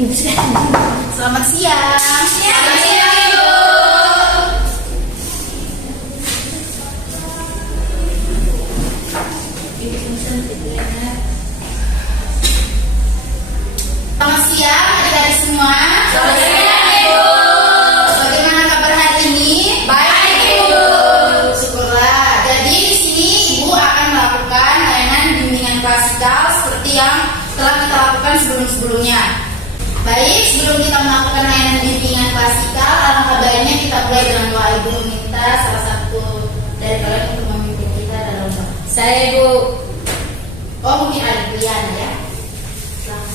Ibu sudah. Selamat siang. Selamat siang, Ibu. Selamat siang adik-adik semua. Selamat siang, Ibu. Bagaimana kabar hari ini? Baik, Ibu. Syukurlah. Jadi di sini Ibu akan melakukan layanan bimbingan klasikal seperti yang telah kita lakukan sebelum-sebelumnya. Baik, sebelum kita melakukan layanan bimbingan klasikal, alangkah baiknya kita mulai dengan doa. Ibu meminta salah satu dari kalian untuk memimpin kita dalam doa. Saya, Ibu. Oh, mungkin adik Liana ya.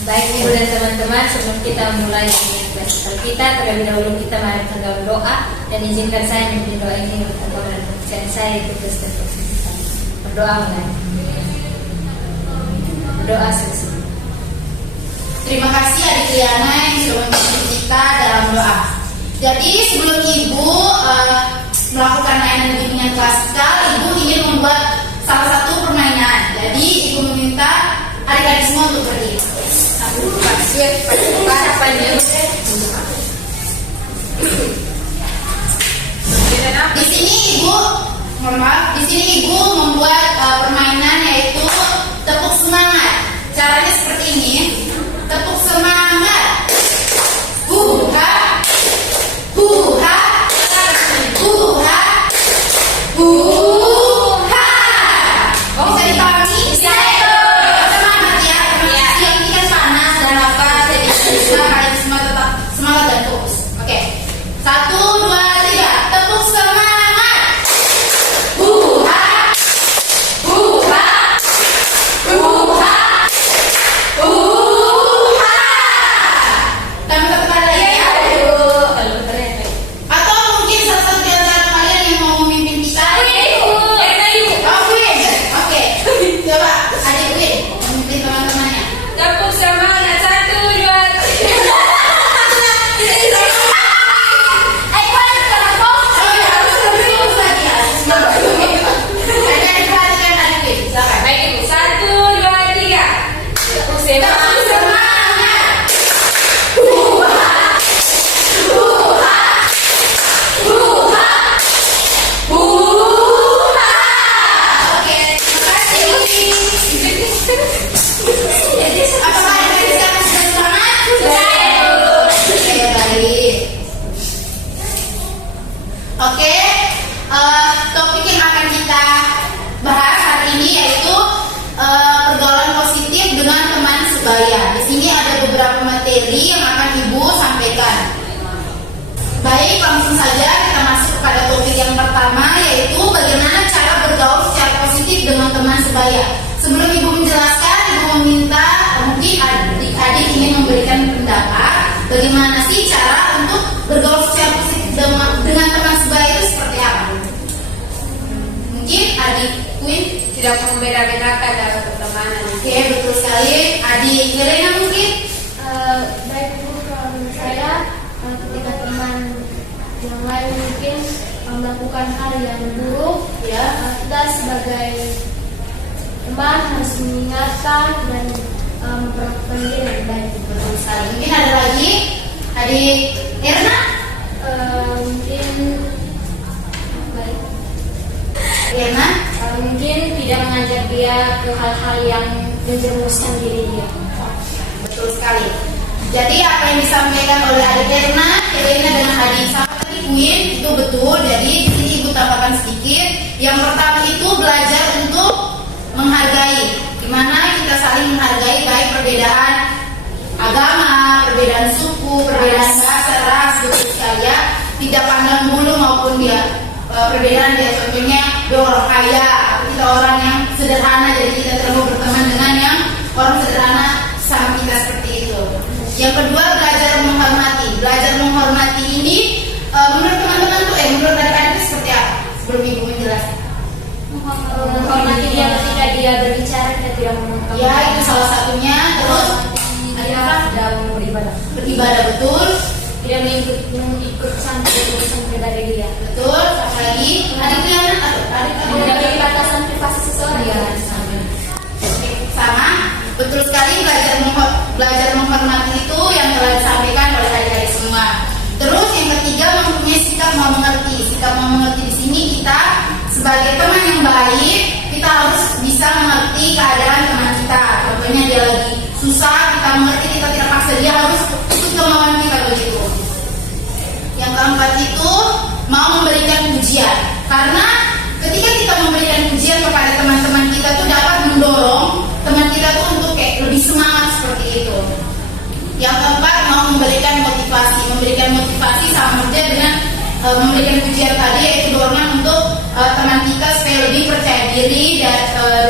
Baik, Ibu dan teman-teman, sebelum kita mulai klasikal kita, terlebih dahulu kita mari kita berdoa dan izinkan saya memimpin doa ini untuk agama dan kepercayaan saya itu Kristen. Berdoa mulai. Berdoa selesai. Terima kasih adik Liana yang sudah memimpin kita dalam doa. Jadi sebelum Ibu melakukan layanan bimbingan klasikal, Ibu ingin membuat salah satu permainan. Jadi Ibu meminta adik-adik semua untuk berdiri. Di sini Ibu, mohon maaf, di sini Ibu membuat permainan yaitu tepuk semangat. Caranya seperti ini. Tepuk semangat. Huha, huha, huha, huha. Bisa dipahami? Bisa. Semangat ya. Siang ini kan panas dan lapar, jadi bisa kalian semua tetap semangat dan fokus. Oke. 1, 2, 3. Tepuk semangat. Huha, huha, huha, huha. Kami tepuk tangan lagi ya. Atau mungkin salah satu di antara kalian yang mau memimpin kita. Oke. Coba adik Win memimpin teman-temannya. Tepuk semangat 1, 2, 3. Baik, Ibu. 1, 2, 3. Tepuk semangat. Oke, topik yang akan kita bahas hari ini yaitu pergaulan positif dengan teman sebaya. Di sini ada beberapa materi yang akan Ibu sampaikan. Baik, langsung saja kita masuk kepada topik yang pertama yaitu bagaimana cara bergaul secara positif dengan teman sebaya. Sebelum Ibu menjelaskan, Ibu meminta mungkin adik-adik ingin memberikan pendapat bagaimana sih cara untuk bergaul secara positif dengan teman sebaya itu seperti apa? Mungkin adik Queen Tidak membeda-bedakan dalam pertemanan. oke, betul sekali. Adik Irena mungkin Baik Bu, kalau menurut saya ketika teman yang lain mungkin melakukan hal yang buruk, ya. kita sebagai teman harus mengingatkan dan memperlakukan dia dengan baik. Betul sekali. Mungkin ada lagi adik Erna. Mungkin baik. Erna. Mungkin tidak mengajak dia ke hal-hal yang menjerumuskan diri dia. Betul sekali. Jadi apa yang disampaikan oleh adik Erna dengan adik sama tadi Queen itu betul. Jadi di sini Ibu tambahkan sedikit. Yang pertama itu belajar untuk menghargai. Dimana kita saling menghargai baik perbedaan agama, perbedaan suku, perbedaan bahasa, ras, betul sekali ya. Tidak pandang bulu maupun dia perbedaan dia, contohnya dia orang kaya atau kita orang yang sederhana, jadi kita tidak mau berteman dengan yang orang sederhana sama kita seperti itu. Yang kedua, belajar menghormati. Belajar menghormati ini menurut teman-teman tuh menurut adik-adik itu seperti apa? Sebelum Ibu menjelaskan. Menghormati dia ketika dia berbicara, kita tidak memotong. Ya, itu salah satunya. Terus Dia dalam beribadah. beribadah, betul. Tidak mengikut urusan pribadi dia. Betul. Apa lagi? Adik Liana atau adik Menjaga batasan privasi seseorang. Ya, sama. Betul sekali, belajar menghormati itu yang telah sebagai teman yang baik, kita harus bisa mengerti keadaan teman kita. Contohnya dia lagi susah, kita mengerti, kita tidak paksa dia harus ikut kemauan kita begitu. Yang keempat itu mau memberikan pujian, karena ketika kita memberikan pujian kepada teman-teman kita tuh dapat mendorong teman kita tuh untuk kayak lebih semangat seperti itu. Yang keempat mau memberikan motivasi sama saja dengan memberikan pujian tadi, yaitu dorongan untuk teman kita supaya lebih percaya diri dan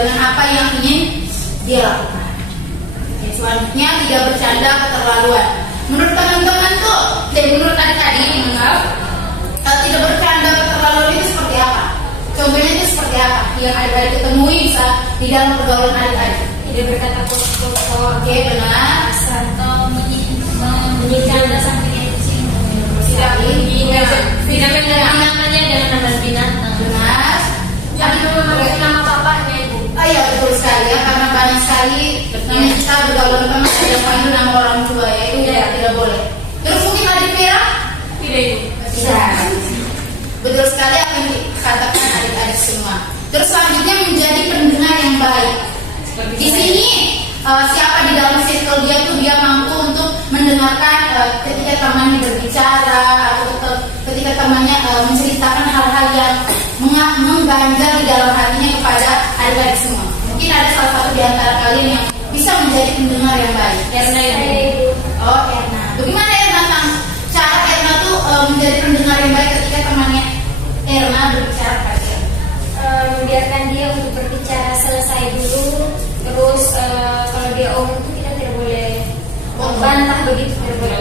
dengan apa yang ingin dia lakukan. Oke, selanjutnya tidak bercanda keterlaluan. Menurut teman-teman tuh, menurut adik-adik tidak bercanda keterlaluan itu seperti apa? Contohnya itu seperti apa? Yang adik-adik ketemui bisa di dalam pergaulan adik-adik. Tidak berkata kotor. Oke, benar. Atau bercanda sampai kecil. Tidak mengenal namanya dengan nama binatang. Benar. Jadi memakai nama bapaknya ibu. Oh iya, betul sekali ya, karena banyak sekali namanya kita bergaul teman tidak panggil nama orang tua ya, itu tidak boleh. Terus mungkin adik Vera? Tidak ibu. Tidak. Betul sekali apa yang dikatakan adik-adik semua. Terus selanjutnya menjadi pendengar yang baik. Di sini siapa di dalam circle dia tuh dia mampu untuk mendengarkan ketika temannya berbicara atau ketika temannya menceritakan hal-hal yang mengganjal di dalam hatinya kepada adik-adik semua. Mungkin ada salah satu di antara kalian yang bisa menjadi pendengar yang baik. Erna ibu. Oh, Erna. Bagaimana Erna cara Erna tuh menjadi pendengar yang baik ketika temannya Erna berbicara pada dia? Membiarkan dia untuk berbicara selesai dulu. Terus kalau dia omong itu kita tidak boleh membantah begitu, tidak boleh.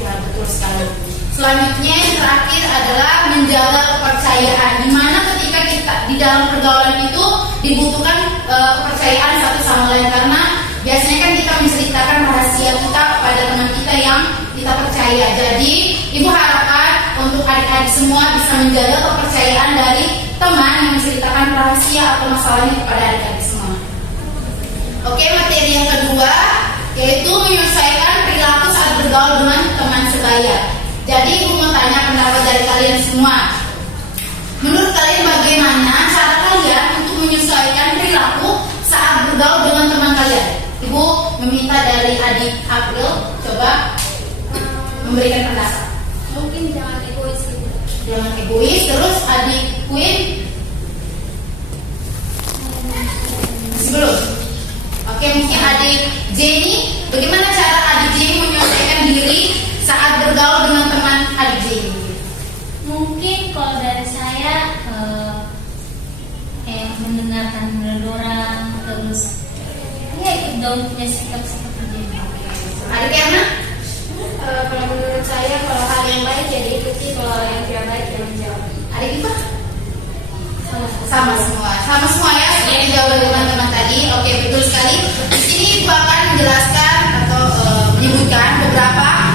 Ya, betul sekali. Selanjutnya yang terakhir adalah menjaga kepercayaan, di mana ketika kita di dalam pergaulan itu dibutuhkan kepercayaan satu sama lain, karena biasanya kan kita menceritakan rahasia kita kepada teman kita yang kita percaya. Jadi ibu harapkan untuk adik-adik semua bisa menjaga kepercayaan dari teman yang menceritakan rahasia atau masalahnya kepada adik-adik semua. Oke, materi yang kedua yaitu menyesuaikan perilaku saat bergaul dengan teman sebaya. Jadi ibu mau tanya pendapat dari kalian semua. Menurut kalian bagaimana cara kalian untuk menyesuaikan perilaku saat bergaul dengan teman kalian? Ibu meminta dari adik April coba memberikan pendapat. Mungkin jangan egois ibu. Jangan egois. Terus adik Queen masih belum? Oke, mungkin adik Jenny, bagaimana cara adik Jenny menyesuaikan diri saat bergaul dengan teman adik Jenny? Mungkin kalau dari saya mendengarkan orang, terus ya ikut dong punya sikap seperti dia. Adik Erna? Kalau menurut saya kalau hal yang baik ya diikuti, kalau yang tidak baik ya menjauh. Adik Ipa? Sama semua ya, seperti jawaban teman-teman tadi. Oke, betul sekali. Di sini Ibu akan menjelaskan atau menyebutkan beberapa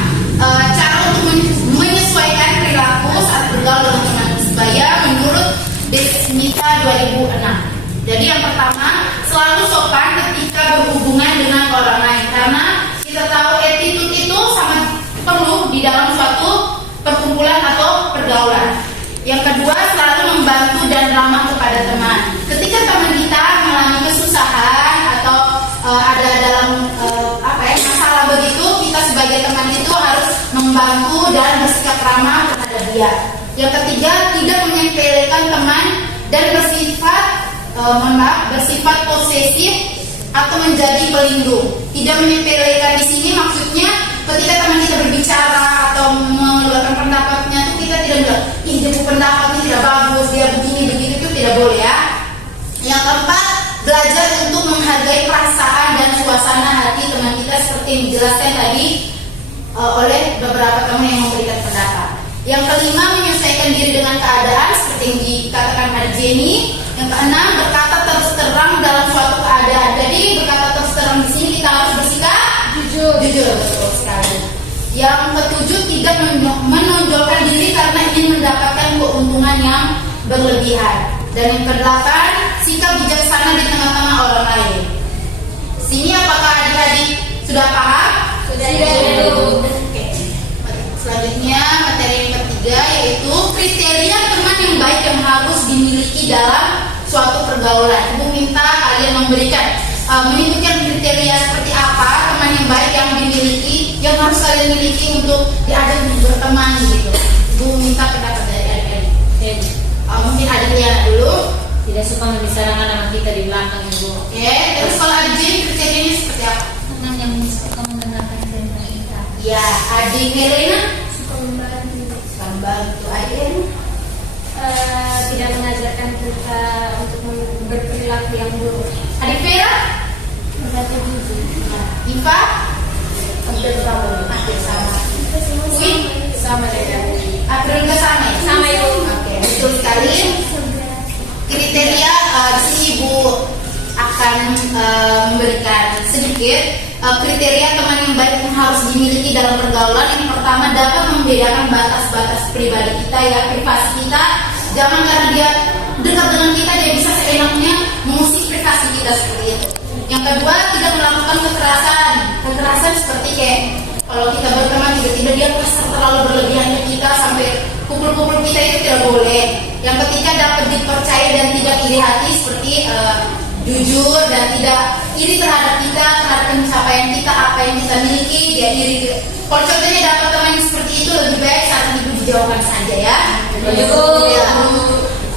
cara untuk menyesuaikan perilaku saat bergaul dengan teman sebaya menurut Desmita 2006. Jadi yang pertama, selalu sopan ketika berhubungan dengan orang lain, karena kita tahu attitude itu sangat perlu di dalam suatu perkumpulan atau pergaulan. Yang kedua, selalu membantu dan ramah kepada teman. Ketika teman kita mengalami kesusahan atau ada dalam masalah begitu, kita sebagai teman itu harus membantu dan bersikap ramah kepada dia. Yang ketiga, tidak menyepelekan teman dan bersifat posesif atau menjadi pelindung. Tidak menyepelekan di sini maksudnya ketika teman kita berbicara atau mengeluarkan pendapatnya itu kita tidak bilang, ih dia pendapatnya tidak bagus, dia begini begitu, itu tidak boleh ya. Yang keempat, belajar untuk menghargai perasaan dan suasana hati teman kita seperti yang dijelaskan tadi oleh beberapa teman yang memberikan pendapat. Yang kelima, menyesuaikan diri dengan keadaan seperti yang dikatakan Kak Jenny. Yang keenam, berkata terus terang dalam suatu keadaan. Jadi berkata terus terang di sini kita harus bersikap jujur, betul sekali. Yang ketujuh, tidak menonjolkan diri karena ingin mendapatkan keuntungan yang berlebihan. Dan yang kedelapan, sikap bijaksana di tengah-tengah orang lain. Sini apakah adik-adik sudah paham? Sudah. Oke. Selanjutnya materi yang ketiga yaitu kriteria teman yang baik yang harus dimiliki dalam suatu pergaulan. Ibu minta kalian menyebutkan kriteria seperti apa teman yang baik yang dimiliki, yang harus kalian miliki untuk diajak berteman gitu. Ibu minta pendapat dari adik-adik. Mungkin adik Liana dulu. Tidak suka membicarakan nama kita di belakang, Ibu. Oke, terus kalau adik Jin kriterianya seperti apa? Teman yang suka mendengarkan cerita kita. Ya, adik Helena Suka membantu. membantu. Adik Helena Tidak mengajarkan kita untuk berperilaku yang buruk. adik Vera, Membantu jujur. Iva, hampir sama. Win, Sama dengan April juga sama ya? Sama, Ibu. Oke, betul sekali. Kriteria di sini Ibu akan memberikan sedikit kriteria teman yang baik yang harus dimiliki dalam pergaulan. Yang pertama, dapat membedakan batas-batas pribadi kita, ya, privasi kita. Jangan karena dia dekat dengan kita dia bisa seenaknya mengusik privasi kita seperti itu. Yang kedua, tidak melakukan kekerasan. Kekerasan seperti kayak kalau kita berteman tiba-tiba dia kasar terlalu berlebihan ke kita sampai pukul-pukul kita, itu tidak boleh. Yang ketiga, dapat dipercaya dan tidak iri hati seperti jujur dan tidak iri terhadap kita, terhadap pencapaian kita, apa yang kita miliki, dia iri. Kalau contohnya dapat teman yang seperti itu, lebih baik saat itu dijauhkan saja ya. Ya.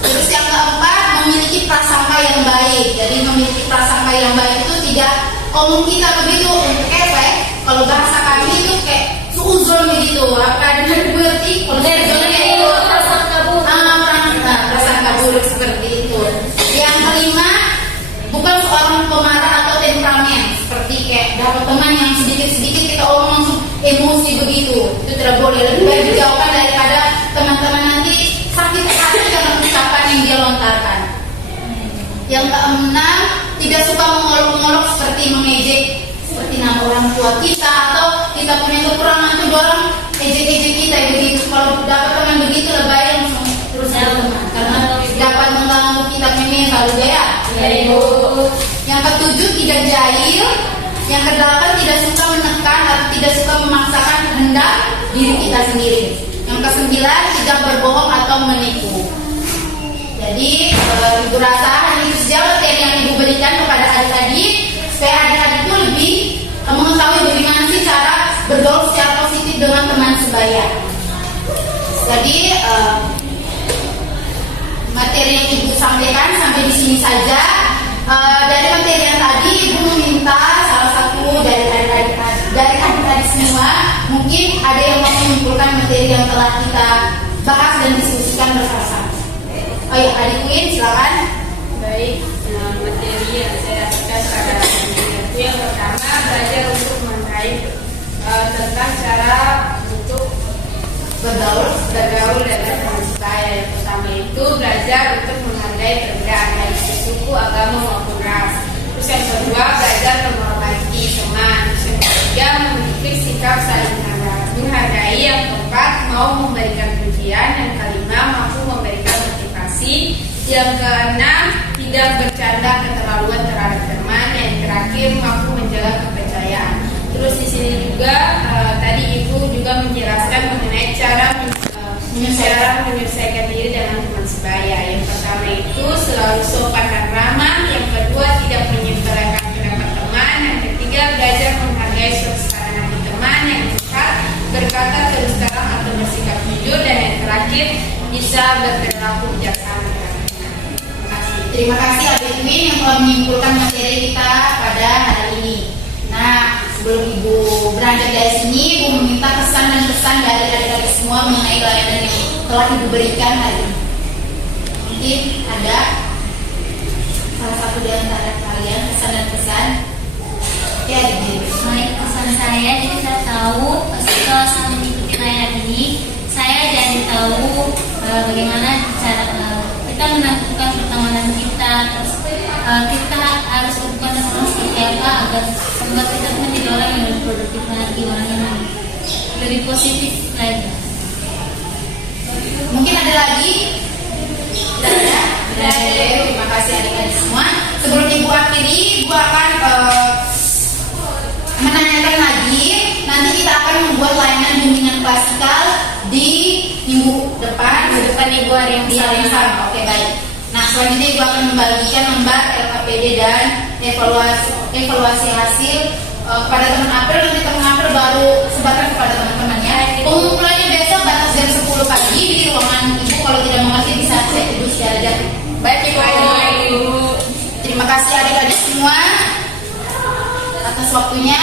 Terus yang keempat, memiliki prasangka yang baik. Jadi memiliki prasangka yang baik itu tidak omong kita begitu kayak apa ya? Kalau bahasa kami itu kayak suuzon begitu. Apa dengan berarti kalau suuzon itu prasangka buruk seperti itu. Yang kelima, bukan seorang pemarah atau temperamen seperti kayak dapat teman yang sedikit-sedikit kita omong langsung emosi begitu. Itu tidak boleh. Lebih baik dijauhkan daripada teman-teman nanti sakit hati karena ucapan yang dia lontarkan. Yang keenam, tidak suka mengolok-olok seperti mengejek seperti nama orang tua kita atau kita punya kekurangan itu orang ejek-ejek kita begitu. Kalau dapat teman begitu lebih baik langsung terus teman karena dapat mengganggu kita mental juga ya. Yang ketujuh, tidak jahil. Yang kedelapan, tidak suka menekan atau tidak suka memaksakan kehendak diri kita sendiri. Yang kesembilan, tidak berbohong atau menipu. Jadi Ibu rasa hanya itu saja materi yang Ibu berikan kepada adik-adik supaya adik-adik itu lebih mengetahui bagaimana sih cara bergaul secara positif dengan teman sebaya. Jadi materi yang Ibu sampaikan sampai di sini saja. Dari materi yang tadi Ibu meminta salah satu dari adik-adik semua mungkin ada yang mau menyimpulkan materi yang telah kita bahas dan diskusikan bersama. Oh ya, adik Queen silakan. Baik, materi yang saya akan pada itu yang pertama belajar untuk menghargai tentang cara untuk bergaul dengan teman saya. Yang pertama itu belajar untuk menghargai perbedaan dari suku, agama maupun ras. Terus yang kedua belajar menghormati teman. Terus yang ketiga memiliki sikap saling menghargai. Yang keempat mau memberikan pujian. Yang kelima mampu memberikan motivasi. Yang keenam tidak bercanda keterlaluan terhadap teman. Yang terakhir mampu menjaga kepercayaan. Terus di sini juga tadi Ibu juga menjelaskan mengenai cara menyelesaikan diri dengan teman sebaya. Yang pertama itu selalu sopan dan ramah. Yang kedua tidak menyepelekan pendapat teman. Yang ketiga belajar menghargai suasana hati teman. Yang keempat berkata terus terang atau bersikap jujur. Dan yang terakhir bisa berperilaku bijaksana. Terima kasih Adik Queen yang telah menyimpulkan materi kita pada hari ini. Nah, sebelum Ibu beranjak dari sini, Ibu meminta pesan dan pesan dari adik-adik semua mengenai layanan yang telah Ibu berikan hari ini. Mungkin ada salah satu di antara kalian pesan dan pesan. Ya, Adik. Baik, pesan saya, jadi saya tahu setelah saya mengikuti layanan ini, saya jadi tahu bagaimana cara kita menentukan pertemanan kita, terus kita harus berbuat seperti apa agar membuat kita menjadi orang yang lebih produktif lagi, orang yang lebih positif lagi. Mungkin ada lagi? Tidak ada? Terima kasih adik-adik semua. Sebelum Ibu akhiri, Ibu akan menanyakan lagi. Nanti kita akan membuat layanan bimbingan klasikal di minggu depan. Ibu hari yang di hari yang sama. Oke, baik. Nah, selanjutnya Ibu akan membagikan lembar LKPD dan evaluasi hasil pada teman April. Nanti teman April baru sebarkan kepada teman-teman ya. Pengumpulannya besok batas jam 10 pagi di ruangan Ibu. Kalau tidak mengerti bisa cek Ibu secara jam. Baik Ibu. Terima kasih adik-adik semua atas waktunya.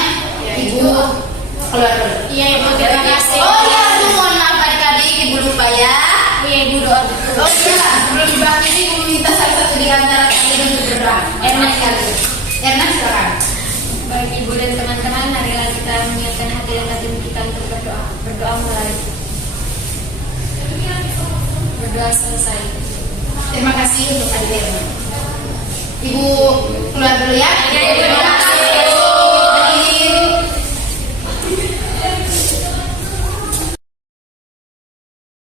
Ibu keluar dulu. Iya Ibu, terima kasih. Oh iya, Ibu mohon maaf adik-adik, Ibu lupa ya. Iya Ibu, doa betul. Oh iya, sebelum dibagi Ibu minta salah satu di antara kalian untuk berdoa. Erna sekali. Erna silakan. Baik Ibu dan teman-teman, marilah kita menyiapkan hati dan batin kita untuk berdoa. Berdoa mulai. Berdoa selesai. Terima kasih untuk adik Erna. Ibu keluar dulu ya. Iya, Ibu.